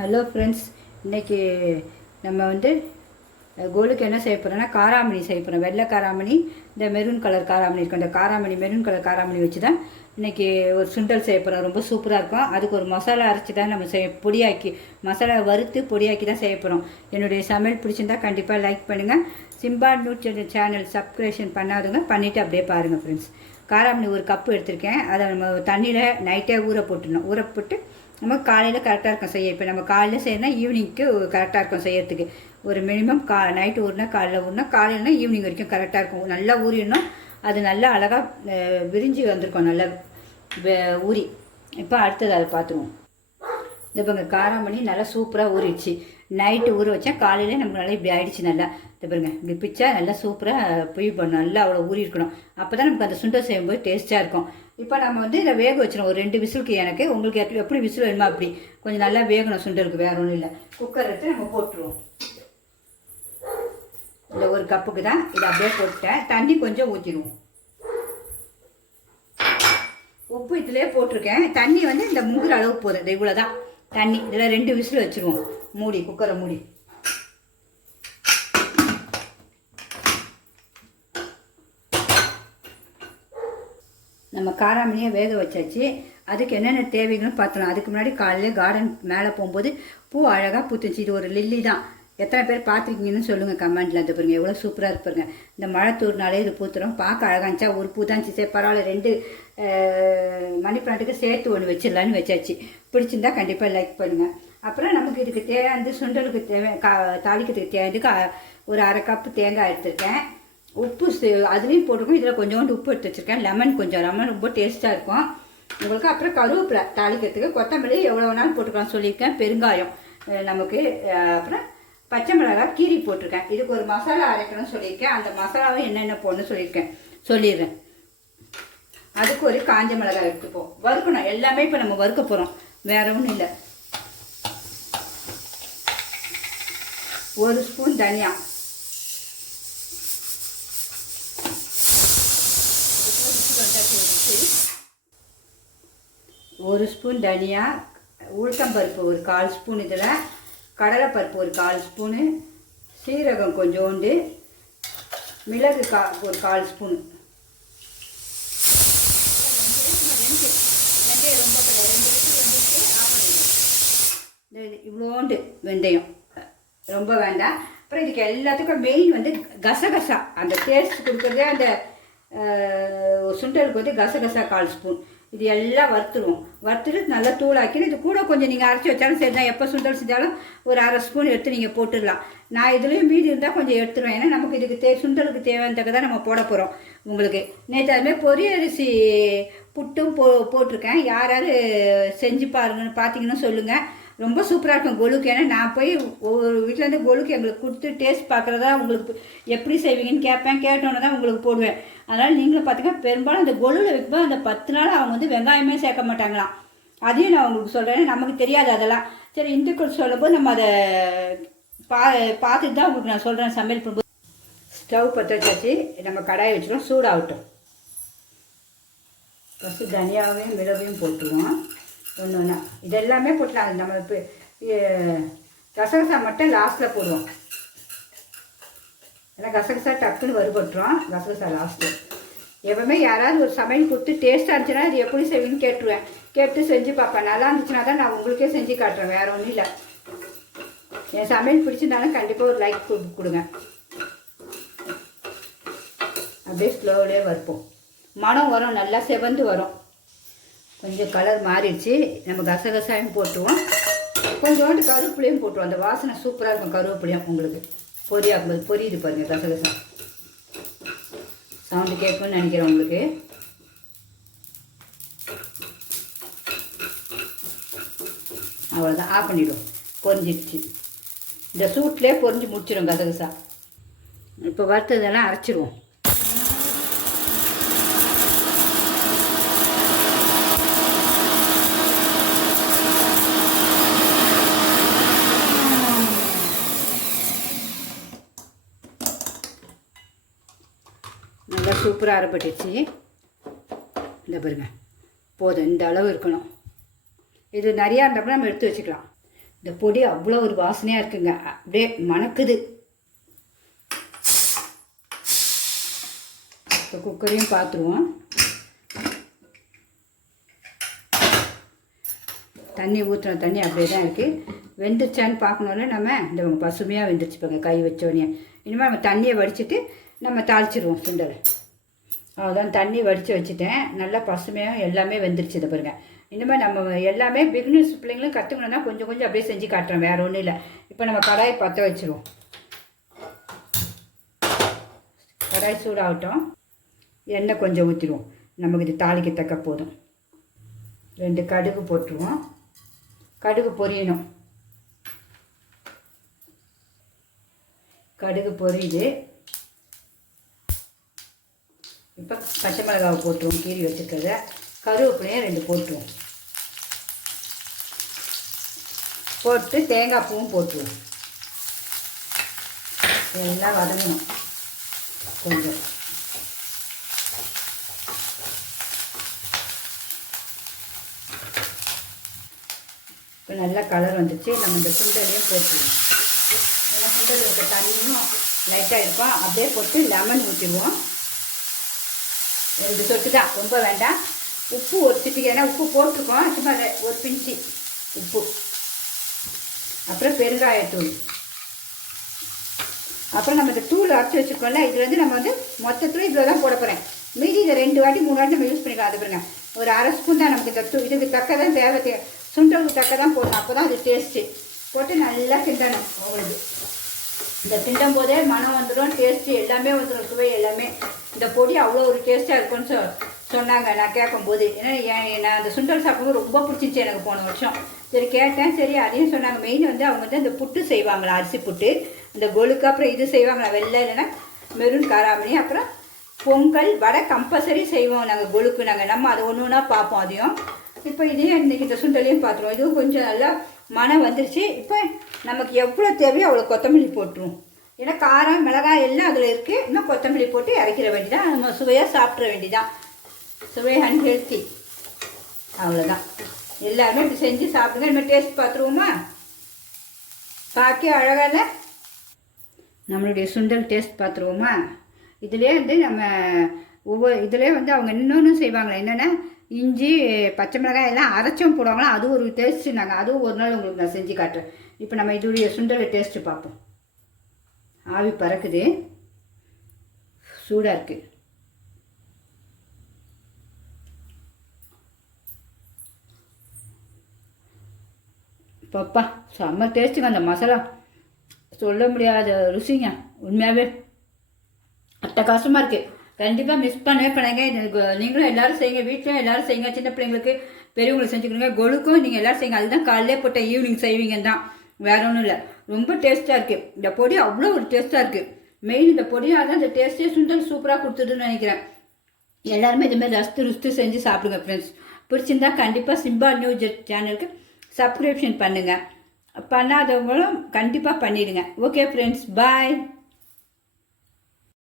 Hello friends இன்றைக்கி நம்ம வந்து கோலுக்கு என்ன செய்ய போகிறோம்னா காராமணி செய்ய போகிறோம் வெள்ளை காராமணி இந்த மெரூன் கலர் காராமணி இருக்கும். இந்த காராமணி மெரூன் கலர் காராமணி வச்சு தான் இன்றைக்கி ஒரு சுண்டல் செய்ய போகிறோம் ரொம்ப சூப்பராக இருக்கும். அதுக்கு ஒரு மசாலா அரைச்சி தான் நம்ம செய்ய பொடியாக்கி மசாலா வறுத்து பொடியாக்கி தான் செய்ய போகிறோம் என்னுடைய சமையல் பிடிச்சிருந்தா கண்டிப்பாக லைக் பண்ணுங்கள் சிம்பா நியூட் சேனல் சப்ஸ்கிரேஷன் பண்ணாதவங்க பண்ணிவிட்டு அப்படியே பாருங்கள் ஃப்ரெண்ட்ஸ் காராமணி ஒரு கப்பு எடுத்திருக்கேன். அதை நம்ம தண்ணியில் நைட்டே ஊற போட்டுடணும். ஊற போட்டு நம்ம காலையில் கரெக்டாக இருக்கும் செய்ய. இப்போ நம்ம காலையில் செய்யணும் ஈவினிங்க்கு கரெக்டாக இருக்கும் செய்யறதுக்கு. ஒரு மினிமம் கா நைட்டு ஊறினா காலையில் ஊறினா காலையிலனா ஈவினிங் வரைக்கும் கரெக்டாக இருக்கும். நல்லா ஊறிடணும். அது நல்லா அழகாக விரிஞ்சு வந்திருக்கும். நல்லா ஊறி. இப்போ அடுத்தது அதை பார்த்துருவோம் இந்த பாருங்க பண்ணி நல்லா சூப்பராக ஊறிடுச்சு. நைட்டு ஊற வச்சா காலையில் நமக்கு நல்லா இப்படி ஆயிடுச்சு நல்லா. இந்த பாருங்க இப்படி பிச்சா நல்லா சூப்பராக பொய் பண்ணும் நல்லா அவ்வளோ ஊறி இருக்கணும் அப்போ தான் நமக்கு அந்த சுண்டை செய்யும்போது டேஸ்ட்டாக இருக்கும். இப்போ நம்ம வந்து இதை வேக வச்சிடும் ஒரு ரெண்டு விசிலுக்கு எனக்கு உங்களுக்கு எப்படி- எப்படி விசில் வேணுமா அப்படி. கொஞ்சம் நல்லா வேகணும் சுண்டலுக்கு வேற ஒன்றும் இல்லை. குக்கர் எடுத்து நம்ம போட்டுருவோம். இந்த ஒரு கப்புக்கு தான் இதை அப்படியே போட்டுட்டேன். தண்ணி கொஞ்சம் ஊற்றிடுவோம் உப்பு இதிலே போட்டிருக்கேன். தண்ணி வந்து இந்த முங்குற அளவுக்கு போதும். இந்த இவ்வளோ தான் தண்ணி இதில் ரெண்டு விசில் வச்சுருவோம். மூடி குக்கரை மூடி. நம்ம காராமணியை வேக வச்சாச்சு. அதுக்கு என்னென்ன தேவைகளும் பார்த்தலாம் அதுக்கு முன்னாடி காலையில் கார்டன் மேலே போகும்போது பூ அழகாக பூத்துச்சு. இது ஒரு லில்லி தான். எத்தனை பேர் பார்த்துருக்கீங்கன்னு சொல்லுங்கள் கமெண்ட்டில் அந்த பாருங்க எவ்வளோ சூப்பராக இருப்பாருங்க இந்த மழை தூர்னாலே இது பூத்துரும். பார்க்க அழகாச்சா ஒரு பூ தான் சரி பரவாயில்ல ரெண்டு மணி பிளான்ட்டுக்கு சேர்த்து ஒன்று வச்சிடலான்னு வச்சாச்சு. பிடிச்சிருந்தா கண்டிப்பாக லைக் பண்ணுங்கள் அப்புறம் நமக்கு இதுக்கு தேவையானது சுண்டலுக்கு தேவை கா தாளிக்கிறதுக்கு தேவையானதுக்கு ஒரு அரை கப்பு தேங்காய் எடுத்துருக்கேன். உப்பு சே- அதுலேயும் போட்டிருக்கோம். இதில் கொஞ்சோண்டு உப்பு எடுத்து வச்சுருக்கேன். லெமன் கொஞ்சம் லெமன் ரொம்ப டேஸ்ட்டாக இருக்கும். உங்களுக்கு அப்புறம் கருவேப்பிலை தாளிக்கிறதுக்கு கொத்தமல்லி எவ்வளோ வேணாலும் போட்டுக்கலாம் சொல்லியிருக்கேன். பெருங்காயம் நமக்கு அப்புறம் பச்சை மிளகாய் கீரி போட்டிருக்கேன். இதுக்கு ஒரு மசாலா அரைக்கணும்னு சொல்லியிருக்கேன். அந்த மசாலாவை என்னென்ன போடணும்னு சொல்லியிருக்கேன். சொல்லிடுறேன். அதுக்கு ஒரு காஞ்ச மிளகாய் எடுத்துப்போம். வறுக்கணும். எல்லாமே இப்போ நம்ம வறுக்க போகிறோம் வேற ஒன்றும் இல்லை. ஒரு ஸ்பூன் தனியா. ஒரு ஸ்பூன் தனியா உளுத்தம்பருப்பு ஒரு கால் ஸ்பூன் இதில். கடலைப்பருப்பு ஒரு கால் ஸ்பூனு சீரகம் கொஞ்சோண்டு மிளகு கா ஒரு கால் ஸ்பூனு இவ்வளோண்டு வெந்தயம். ரொம்ப வேண்டாம். அப்புறம் இதுக்கு எல்லாத்துக்கும் மெயின் வந்து கசகசா. அந்த டேஸ்ட் கொடுக்குறதே அந்த சுண்டலுக்கு வந்து கசகசா கால் ஸ்பூன் இது எல்லாம் வறுத்துருவோம். வறுத்துட்டு நல்லா தூளாக்கி இது கூட கொஞ்சம் நீங்கள் அரைச்சி வச்சாலும் சரி தான் எப்போ சுண்டல் செஞ்சாலும் ஒரு அரை ஸ்பூன் எடுத்து நீங்கள் போட்டுடலாம். நான் இதுலேயும் மீதி இருந்தால் கொஞ்சம் எடுத்துருவேன். ஏன்னா நமக்கு இதுக்கு தே சுண்டலுக்கு தேவையானதுக்கு தான் நம்ம போட போகிறோம் உங்களுக்கு. நேற்று அதுமாதிரி பொரிய அரிசி புட்டும் போ போட்டிருக்கேன். யார் யார் செஞ்சு பாருங்கன்னு பார்த்தீங்கன்னா சொல்லுங்கள் ரொம்ப சூப்பராக இருக்கும் கொலுக்கு. ஏன்னா நான் போய் ஒவ்வொரு வீட்டிலேருந்து கொலுக்கு எங்களுக்கு கொடுத்து டேஸ்ட் பார்க்குறதா உங்களுக்கு எப்படி செய்வீங்கன்னு கேட்பேன். கேட்டோன்னே தான் உங்களுக்கு போடுவேன். அதனால் நீங்களும் பார்த்தீங்கன்னா பெரும்பாலும் அந்த கொலுவில் வைக்கும்போது அந்த பத்து நாள் அவங்க வந்து வெங்காயமே சேர்க்க மாட்டாங்களாம். அதையும் நான் உங்களுக்கு சொல்கிறேன் நமக்கு தெரியாது அதெல்லாம். சரி இந்துக்கள் சொல்லும்போது நம்ம அதை பா பார்த்துட்டு தான் உங்களுக்கு நான் சொல்கிறேன் சமையல் பண்ணும்போது. ஸ்டவ் பற்ற வச்சாச்சு. நம்ம கடாயை வச்சுருவோம். சூடாகட்டும். ஃபஸ்ட்டு தனியாவையும் மிளகையும் போட்டுருவோம். ஒன்று ஒன்றா இது எல்லாமே போட்டலாம் நம்ம இப்போ கசகசா மட்டும் லாஸ்ட்டில் போடுவோம். ஏன்னா கசகசா டக்குன்னு வறுபட்டுரும். கசகசா லாஸ்ட்டு எப்பவுமே யாராவது ஒரு சமையல் கொடுத்து டேஸ்ட்டாக இருந்துச்சுன்னா அது எப்படி செய்வீங்கன்னு கேட்டுருவேன். கேட்டு செஞ்சு பார்ப்பேன். நல்லா இருந்துச்சுன்னா தான் நான் உங்களுக்கே செஞ்சு காட்டுறேன். வேறு ஒன்றும் இல்லை. என் சமையல் பிடிச்சிருந்தாலும் கண்டிப்பாக ஒரு லைக் கொடுங்க. அப்படியே ஸ்லோவிலே வறுப்போம். மனம் வரும். நல்லா செவந்து வரும். கொஞ்சம் கலர் மாறிடுச்சு. நம்ம கசகசாயும் போட்டுருவோம். கொஞ்சோண்டு கருவேப்பிலையும் போட்டுருவோம். அந்த வாசனை சூப்பராக இருக்கும் கருவேப்பிலையும் உங்களுக்கு. பொரியாக்கும்போது பொரியுது பாருங்கள் கசகசம் சவுண்டு கேட்கும்னு நினைக்கிறேன் உங்களுக்கு. அவ்வளோதான் ஆஃப் பண்ணிவிடும் பொரிஞ்சிடுச்சு. இந்த சூட்லேயே பொரிஞ்சு முடிச்சிடும் கசகசா. இப்போ வறுத்ததெல்லாம் அரைச்சிடுவோம் நல்லா சூப்பராக அரைப்பட்டுச்சு. இந்த பாருங்க. போதும் இந்த அளவு இருக்கணும். இது நிறையா இருந்தால் நம்ம எடுத்து வச்சுக்கலாம். இந்த பொடி அவ்வளோ ஒரு வாசனையாக இருக்குங்க. அப்படியே மணக்குது. இப்போ குக்கரையும் பார்த்துருவோம். தண்ணி ஊற்றுன தண்ணி அப்படியே தான் இருக்குது வெந்துருச்சான்னு பார்க்கணும்ல நம்ம? இந்த பசுமையாக வெந்துருச்சு பாருங்க கை வச்சோடனே இனிமேல் நம்ம தண்ணியை வடிச்சிட்டு நம்ம தாளிச்சிடுவோம் சுண்டலை. அவ்வளோதான் தண்ணி வடித்து வச்சுட்டேன். நல்லா பசுமையாக எல்லாமே வெந்துருச்சு இதை பாருங்கள் இனிமேல் நம்ம எல்லாமே பிகினர்ஸ் பிள்ளைங்களும் கற்றுக்கணும்னா கொஞ்சம் கொஞ்சம் அப்படியே செஞ்சு காட்டுறோம் வேறு ஒன்றும் இல்லை. இப்போ நம்ம கடாயை பற்ற வச்சுருவோம். கடாய் சூடாகட்டும். எண்ணெய் கொஞ்சம் ஊற்றிடுவோம் நமக்கு இது தாளிக்க தக்க போதும். ரெண்டு கடுகு போட்டுருவோம். கடுகு பொரியணும். கடுகு பொரியுது. இப்போ பச்சை மிளகாவை போட்டுருவோம். கீரி வச்சுருக்கிறத. கருவேப்பிலையும் ரெண்டு போட்டுருவோம். போட்டு தேங்காய் பூவும் போட்டுருவோம். எல்லாம் வதங்கணும். கொஞ்சம். இப்போ நல்லா கலர் வந்துச்சு. நம்ம இந்த சுண்டலையும் போட்டுருவோம். ஏன்னா சுண்டல் இருக்க தண்ணியும் லைட்டாக இருக்கும். அப்படியே போட்டு லெமன் ஊற்றிடுவோம் ரெண்டு சொட்டு தான் ரொம்ப வேண்டாம். உப்பு ஒரு சிட்டிக்கு ஏன்னா உப்பு போட்டிருக்கோம். சும்மா ஒரு பிஞ்சி உப்பு. அப்புறம் பெருங்காயத்தூள். அப்புறம் நம்ம இந்த தூள் அரைச்சி வச்சுருக்கோம்ல இது வந்து நம்ம வந்து மொத்தத்தில் இவ்வளோ தான் போட போகிறேன் மீதி இதை ரெண்டு வாட்டி மூணு வாட்டி நம்ம யூஸ் பண்ணிக்கலாம். அது பாருங்க. ஒரு அரை ஸ்பூன் தான் நமக்கு இந்த தூ இதுக்கு தக்க தான் தேவை தே சுண்டலுக்கு தக்க தான் போடணும். அப்போ தான் அது டேஸ்ட்டு போட்டு நல்லா கிண்டணும் உங்களுக்கு. இந்த கிண்டும் போதே மனம் வந்துடும் டேஸ்ட்டு எல்லாமே வந்துடும் சுவை எல்லாமே. இந்த பொடி அவ்வளோ ஒரு டேஸ்ட்டாக இருக்கும்னு சொ சொன்னாங்க நான் கேட்கும்போது. ஏன்னா நான் அந்த சுண்டல் சாப்பிடும்போது ரொம்ப பிடிச்சிருந்துச்சி எனக்கு போன வருஷம். சரி கேட்டேன். சரி அதையும் சொன்னாங்க. மெயின் வந்து அவங்க வந்து இந்த புட்டு செய்வாங்களா அரிசி புட்டு. இந்த கொழுக்கு அப்புறம் இது செய்வாங்களா வெள்ளை இல்லைன்னா மெரூன் காராமணி அப்புறம் பொங்கல் வடை கம்பல்சரி செய்வோம் நாங்கள் கொழுக்கு நாங்கள் நம்ம அதை ஒன்று ஒன்றா பார்ப்போம் அதையும். இப்போ இதையும் இன்றைக்கி இந்த சுண்டலையும் பார்த்துருவோம். இதுவும் கொஞ்சம் நல்லா மனம் வந்துருச்சு. இப்போ நமக்கு எவ்வளோ தேவையோ அவ்வளோ கொத்தமல்லி போட்டுருவோம். ஏன்னா காரம் மிளகாய் எல்லாம் அதில் இருக்குது இன்னும் கொத்தமல்லி போட்டு இறக்கிற வேண்டிதான் நம்ம சுவையாக சாப்பிட்ற வேண்டிதான் சுவை அண்ட் ஹெல்த்தி அவ்வளோதான் எல்லாருமே இப்படி செஞ்சு சாப்பிடுங்க. இனிமேல் டேஸ்ட் பார்த்துருவோமா? பார்க்க அழகால நம்மளுடைய சுண்டல் டேஸ்ட் பார்த்துருவோமா? இதுலேயே வந்து நம்ம ஒவ்வொரு இதுலேயே வந்து அவங்க இன்னொன்று செய்வாங்களே. என்னென்னா இஞ்சி பச்சை மிளகாய் எல்லாம் அரைச்சும் போடுவாங்களா? அது ஒரு டேஸ்ட்டு நாங்கள் அதுவும் ஒரு நாள் உங்களுக்கு நான் செஞ்சு காட்டுறேன். இப்போ நம்ம இதோடைய சுண்டலை டேஸ்ட்டு பார்ப்போம். ஆவி பறக்குது. சூடாக இருக்குது பப்பா செம்ம டேஸ்ட்டுங்க அந்த மசாலா. சொல்ல முடியாத ருசிங்க உண்மையாகவே அட்டகாசமாக இருக்குது கண்டிப்பாக மிஸ் பண்ணவே பண்ணாங்க எனக்கு நீங்களும் எல்லாரும் செய்யுங்க. வீட்லையும் எல்லாரும் செய்யுங்க. சின்ன பிள்ளைங்களுக்கு பெரியவங்களுக்கு செஞ்சு கொடுங்க. கொழுக்கும் நீங்கள் எல்லாரும் செய்யுங்க. அதுதான் காலையிலே போட்ட ஈவினிங் செய்வீங்க தான். வேற ஒன்றும் இல்லை. ரொம்ப டேஸ்ட்டாக இருக்குது இந்த பொடி அவ்வளோ ஒரு டேஸ்ட்டாக இருக்குது மெயின் இந்த பொடியாக தான் இந்த டேஸ்ட்டே சுண்டல் சூப்பராக கொடுத்துட்டுன்னு நினைக்கிறேன். எல்லாருமே இதுமாதிரி ரசித்து ருசித்து செஞ்சு சாப்பிடுங்க ஃப்ரெண்ட்ஸ் பிடிச்சிருந்தா கண்டிப்பாக சிம்பா நியூ ஜெட் சேனலுக்கு சப்ஸ்கிரிப்ஷன் பண்ணுங்கள் பண்ணாதவங்களும் கண்டிப்பாக பண்ணிவிடுங்க ஓகே ஃப்ரெண்ட்ஸ் பாய்